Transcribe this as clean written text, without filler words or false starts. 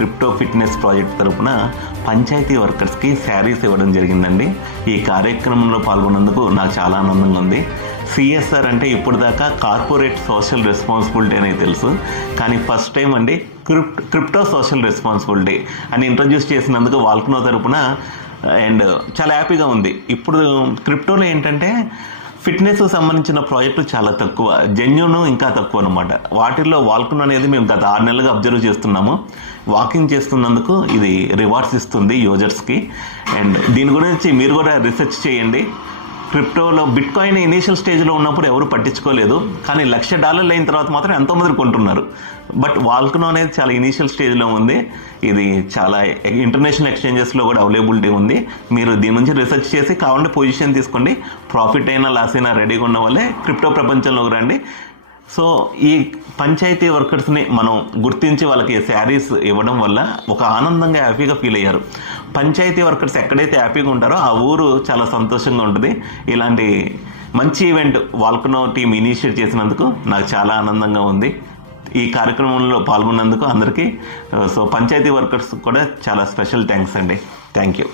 Crypto fitness project తరపున పంచాయతీ వర్కర్స్కి శారీస్ ఇవ్వడం జరిగిందండి. ఈ కార్యక్రమంలో పాల్గొన్నందుకు నాకు చాలా ఆనందంగా ఉంది. సిఎస్ఆర్ అంటే ఇప్పుడు దాకా కార్పొరేట్ సోషల్ రెస్పాన్సిబిలిటీ అనేది తెలుసు, కానీ ఫస్ట్ టైం అండి క్రిప్టో సోషల్ రెస్పాన్సిబిలిటీ అని ఇంట్రడ్యూస్ చేసినందుకు వాల్కనో తరపున అండ్ చాలా హ్యాపీగా ఉంది. ఇప్పుడు క్రిప్టోలో ఏంటంటే ఫిట్నెస్ సంబంధించిన ప్రాజెక్టులు చాలా తక్కువ, జెన్యూన్ ఇంకా తక్కువ అనమాట. వాటిల్లో వాల్కనో అనేది మేము గత 6 నెలలుగా అబ్జర్వ్ చేస్తున్నాము. వాకింగ్ చేస్తున్నందుకు ఇది రివార్డ్స్ ఇస్తుంది యూజర్స్కి. అండ్ దీని గురించి మీరు కూడా రీసెర్చ్ చేయండి. క్రిప్టోలో బిట్ కాయిన్ ఇనీషియల్ స్టేజ్లో ఉన్నప్పుడు ఎవరు పట్టించుకోలేదు, కానీ $1,00,000 అయిన తర్వాత మాత్రం ఎంతోమంది కొంటున్నారు. బట్ వాల్కనో అనేది చాలా ఇనీషియల్ స్టేజ్లో ఉంది. ఇది చాలా ఇంటర్నేషనల్ ఎక్స్చేంజెస్లో కూడా అవైలబిలిటీ ఉంది. మీరు దీని నుంచి రీసెర్చ్ చేసి కావాలంటే పొజిషన్ తీసుకోండి. ప్రాఫిట్ అయినా లాస్ అయినా రెడీగా ఉన్న వాళ్ళే క్రిప్టో ప్రపంచంలోకి రండి. సో ఈ పంచాయతీ వర్కర్స్ని మనం గుర్తించి వాళ్ళకి శారీస్ ఇవ్వడం వల్ల ఒక ఆనందంగా హ్యాపీగా ఫీల్ అయ్యారు. పంచాయతీ వర్కర్స్ ఎక్కడైతే హ్యాపీగా ఉంటారో ఆ ఊరు చాలా సంతోషంగా ఉంటుంది. ఇలాంటి మంచి ఈవెంట్ వాల్కనో టీం ఇనిషియేట్ చేసినందుకు నాకు చాలా ఆనందంగా ఉంది. ఈ కార్యక్రమంలో పాల్గొన్నందుకు అందరికీ, సో పంచాయతీ వర్కర్స్ కూడా చాలా స్పెషల్ థ్యాంక్స్ అండి. Thank you.